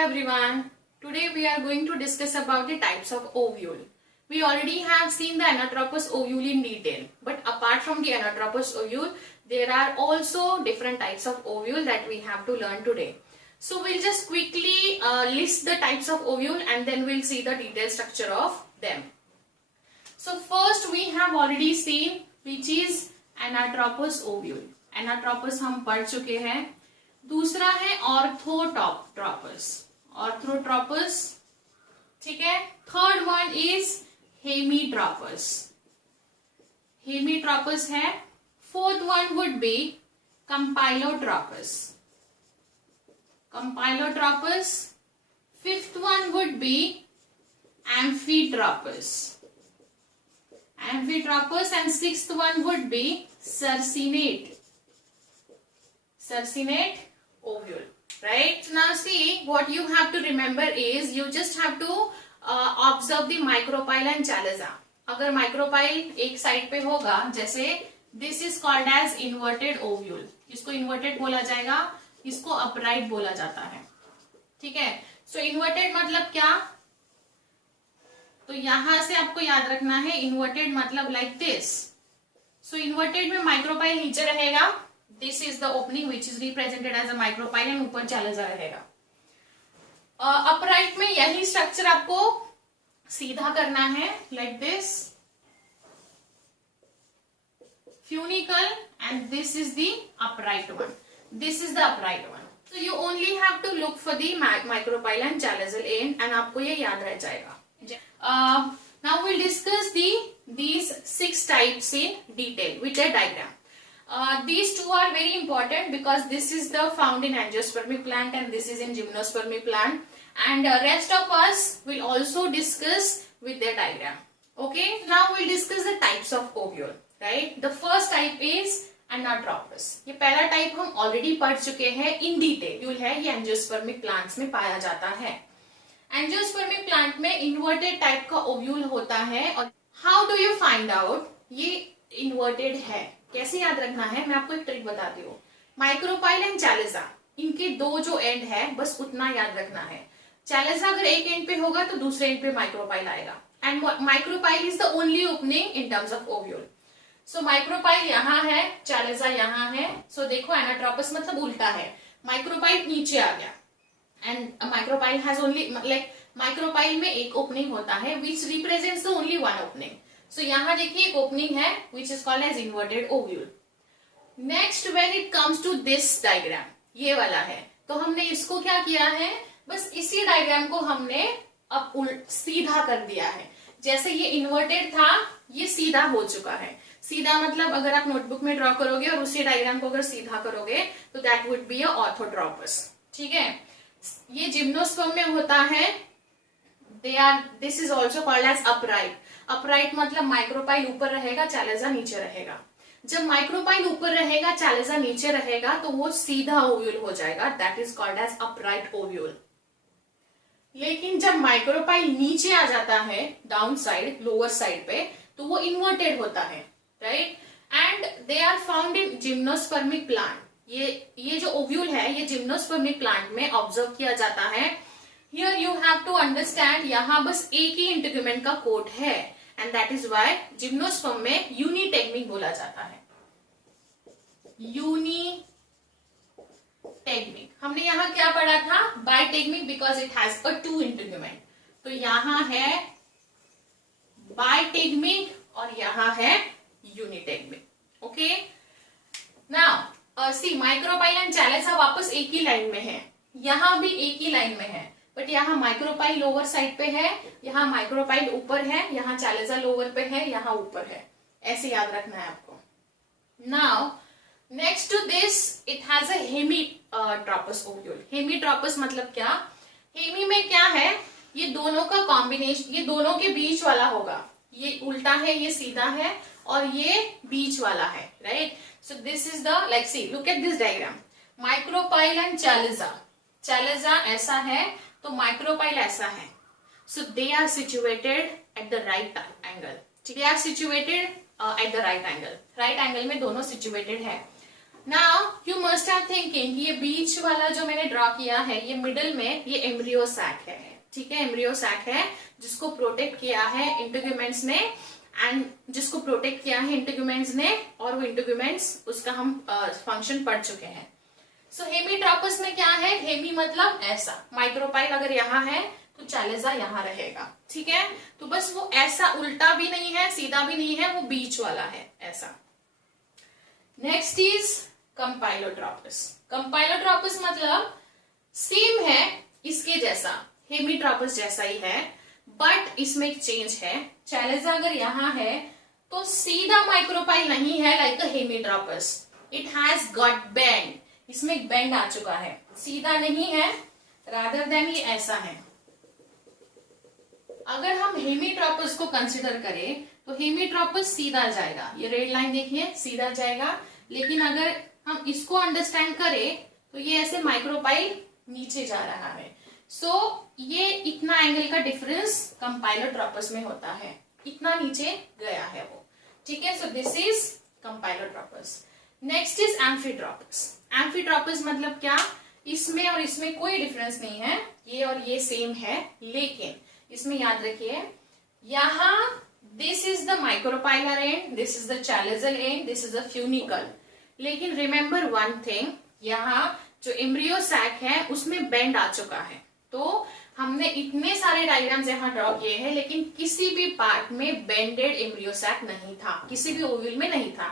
everyone. Today we are going to discuss about the types of ovule. We already have seen the anatropous ovule in detail, but apart from the anatropous ovule, there are also different types of ovule that we have to learn today. So we'll just quickly list the types of ovule and then we'll see the detailed structure of them. So first we have already seen which is anatropous ovule. Anatropous हम पढ़ चुके हैं. दूसरा है orthotropous. Orthotropous, ठीक है. Third one is hemitropous. Hemitropous है. Fourth one would be campylotropous. Campylotropous. Fifth one would be amphitropous. Amphitropous and sixth one would be circinate. Sarsinate ovule, right? Now see, what you have to remember is you just have to observe the micropyle and chalaza. अगर micropyle एक side पे होगा, जैसे this is called as inverted ovule. इसको inverted बोला जाएगा, इसको upright बोला जाता है, ठीक है. So inverted मतलब क्या? तो यहां से आपको याद रखना है inverted मतलब like this. So inverted में micropyle नीचे रहेगा. This is the opening which is represented as a micropyle and ऊपर चैलेजा रहेगा. अपराइट में यही स्ट्रक्चर आपको सीधा करना है, like this, funicle, and this is the upright one. This is the upright one. So you only have to look for the micropyle and chalazal end, and आपको ये याद रह जाएगा. Now we'll discuss these 6 types in detail with a diagram. These two are very important because this is the found in angiospermic plant and this is in gymnospermic plant, and rest of us will also discuss with their diagram. Okay, now we'll discuss the types of ovule, right? The first type is anatropous. ये पहला type हम already पढ़ चुके हैं in detail है. ये angiospermic plants में पाया जाता है. एंजियोस्पर्मिक प्लांट में इन्वर्टेड टाइप का ओव्यूल होता है. और how do you find out ये इन्वर्टेड है, कैसे याद रखना है, मैं आपको एक ट्रिक बताती हूँ. माइक्रोपाइल एंड चैलेजा, इनके दो जो एंड है बस उतना याद रखना है. चैलेजा अगर एक एंड पे होगा तो दूसरे एंड पे माइक्रोपाइल आएगा. And micropyle is the only opening in terms of ovule. So micropyle यहाँ है, चैलेजा यहाँ है. सो देखो एनाट्रोपस मतलब उल्टा है. माइक्रोपाइल नीचे आ गया and micropyle has only like micropyle में एक ओपनिंग होता है विच represents the only one opening. So यहाँ देखिए एक ओपनिंग है which is called as inverted ovule. Next when it comes to this diagram, ये वाला है, तो हमने इसको क्या किया है, बस इसी डायग्राम को हमने अब सीधा कर दिया है. जैसे ये इन्वर्टेड था, ये सीधा हो चुका है. सीधा मतलब अगर आप नोटबुक में ड्रॉ करोगे और उसी डायग्राम को अगर सीधा करोगे तो that would be a orthotropous. ठीक है. ये जिम्नोस्पर्म में होता है. This is also called as upright. Upright मतलब माइक्रोपाइल ऊपर रहेगा, चैलेजा नीचे रहेगा. जब माइक्रोपाइल ऊपर रहेगा, चैलेजा नीचे रहेगा, तो वो सीधा ओव्यूल हो जाएगा. That is called as upright ovule. लेकिन जब माइक्रोपाइल नीचे आ जाता है, डाउन साइड, लोअर साइड पे, तो वो इन्वर्टेड होता है, right. And they are found in gymnospermic plant. ये जो ओव्यूल है ये जिम्नोस्पर्मिक प्लांट में ऑब्जर्व किया जाता है. Here you have to understand, यहाँ बस एक ही इंटीग्यूमेंट का कोट है and that is why gymnosperm में यूनिटेग्मिक बोला जाता है. यूनिटेग्मिक. हमने यहाँ क्या पढ़ा था, bitegmic because it has a 2 integument. तो यहाँ है बाइटेग्मिक और यहाँ है unitegmic. Okay. Now see micropyle and chalaza वापस एक ही लाइन में है, यहाँ भी एक ही लाइन में है, बट यहाँ माइक्रोपाइल लोअर साइड पे है, यहाँ माइक्रोपाइल ऊपर है, यहाँ चैलेजा लोअर पे है, यहाँ ऊपर है. ऐसे याद रखना है आपको. Now next to this it has a hemitropous ovule. Hemitropous मतलब क्या, हेमी में क्या है, ये दोनों का कॉम्बिनेशन, ये दोनों के बीच वाला होगा. ये उल्टा है, ये सीधा है, और ये बीच वाला है, right. So this is the like see look at this diagram. Micropyle and chalaza. Chalaza ऐसा है तो माइक्रोपाइल ऐसा है. So they are situated at the right angle. They are situated at the right angle. Right angle में दोनों situated है. Now you must have thinking, ये बीच वाला जो मैंने ड्रॉ किया है, ये मिडिल में ये एम्ब्रियो सैक है, ठीक है, एम्ब्रियो सैक है जिसको प्रोटेक्ट किया है इंटीग्यूमेंट्स ने, एंड जिसको प्रोटेक्ट किया है इंटीग्यूमेंट्स ने, और वो इंटीग्यूमेंट्स उसका हम फंक्शन पढ़ चुके हैं। सो हेमीट्रोपस में क्या है, हेमी मतलब ऐसा, माइक्रोपाइल अगर यहाँ है तो चालेजा यहाँ रहेगा, ठीक है। तो बस वो ऐसा उल्टा भी नहीं है, सीधा भी नहीं है, वो बीच वाला है ऐसा। Next is कंपाइलोट्रोपस। कंपाइलोट्रोपस मतलब सेम है इसके जैसा, हेमीट्रोपस जैसा ही है, बट इसमें एक चेंज है। चालेजा अगर यहाँ है तो सीधा माइक्रोपाइल नहीं है like a hemitropous, it has got bend, इसमें एक बेंड आ चुका है, सीधा नहीं है, रादर देन ये ऐसा है। अगर हम हेमीट्रोपस को कंसिडर करें तो हेमीट्रोपस सीधा जाएगा, ये रेड लाइन देखिए सीधा जाएगा, लेकिन अगर हम इसको अंडरस्टैंड करें तो ये ऐसे माइक्रोपाइल नीचे जा रहा है। सो ये इतना एंगल का डिफरेंस कंपाइलोट्रोपस में होता है, इतना नीचे गया है वो, ठीक है। So this is campylotropous. Next is amphitropous. Amphitropous मतलब क्या, इसमें और इसमें कोई डिफरेंस नहीं है, ये और ये सेम है, लेकिन इसमें याद रखिए यहां this is the micropylar end, this is the chalazal end, this is the funicle. लेकिन रिमेंबर वन थिंग, यहाँ जो एम्ब्रियो सैक है उसमें बेंड आ चुका है। तो हमने इतने सारे डायग्राम्स यहाँ ड्रॉ किए हैं, लेकिन किसी भी पार्ट में बेंडेड एम्ब्रियो सैक नहीं था, किसी भी ओव्यूल में नहीं था,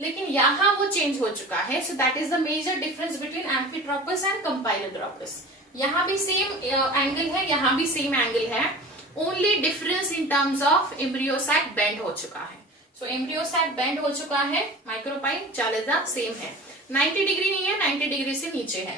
लेकिन यहाँ वो चेंज हो चुका है। So that is the major difference between amphitropous and campylotropous. यहाँ भी सेम एंगल है, यहाँ भी सेम एंगल है, only difference in terms of embryo sac bend हो चुका है। सो एम्ब्रियो सैक बेंड हो चुका है, माइक्रोपाइल चालेजा सेम है, 90 डिग्री नहीं है, 90 डिग्री से नीचे है।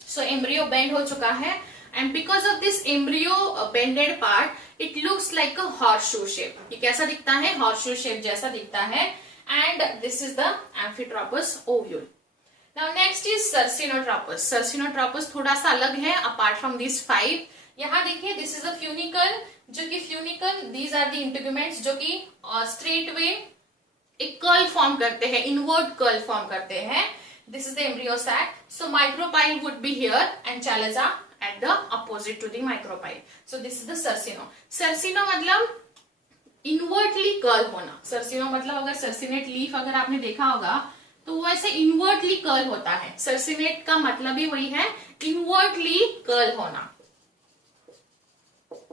सो एम्ब्रियो बेंड हो चुका है, and because of this embryo bended part it looks like a horseshoe shape. ये कैसा दिखता है, हॉर्सशू शेप जैसा दिखता है, and this is the amphitropous ovule. Now next is circinotropous. Circinotropous थोड़ा सा अलग है अपार्ट फ्रॉम दिस 5। यहाँ देखिए दिस इज अ फ्यूनिकल, जो कि funicle these are the integuments जो कि स्ट्रेट वे एक कर्ल फॉर्म करते हैं, इनवर्ट कर्ल फॉर्म करते हैं। This is the embryo sac, so micropyle would be here and chalaza at the opposite to the micropyle. So this is the circino. Circino मतलब इनवर्टली curl होना। सर्सिनो मतलब अगर सर्सिनेट लीफ अगर आपने देखा होगा तो वो ऐसे इनवर्टली कर्ल होता है। सर्सिनेट का मतलब ही वही है, इनवर्टली कर्ल होना।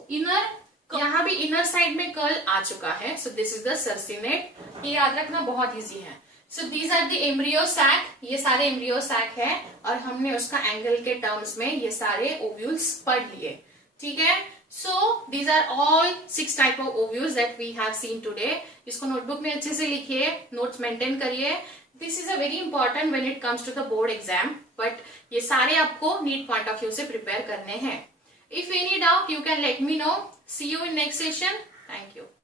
इनर, यहाँ भी इनर साइड में कर्ल आ चुका है, so this is the circinate. ये याद रखना बहुत इजी है। So these are the embryo sac, ये सारे एम्ब्रियो सैक है, और हमने उसका एंगल के टर्म्स में ये सारे ओव्यूल्स पढ़ लिए, ठीक है। So these are all 6 type of ovules that we have seen today. इसको नोटबुक में अच्छे से लिखिए, नोट्स मेंटेन करिए। This is a very important when it comes to the board exam, but ये सारे आपको नीट पॉइंट ऑफ व्यू से प्रिपेयर करने हैं। If any doubt, you can let me know. See you in next session. Thank you.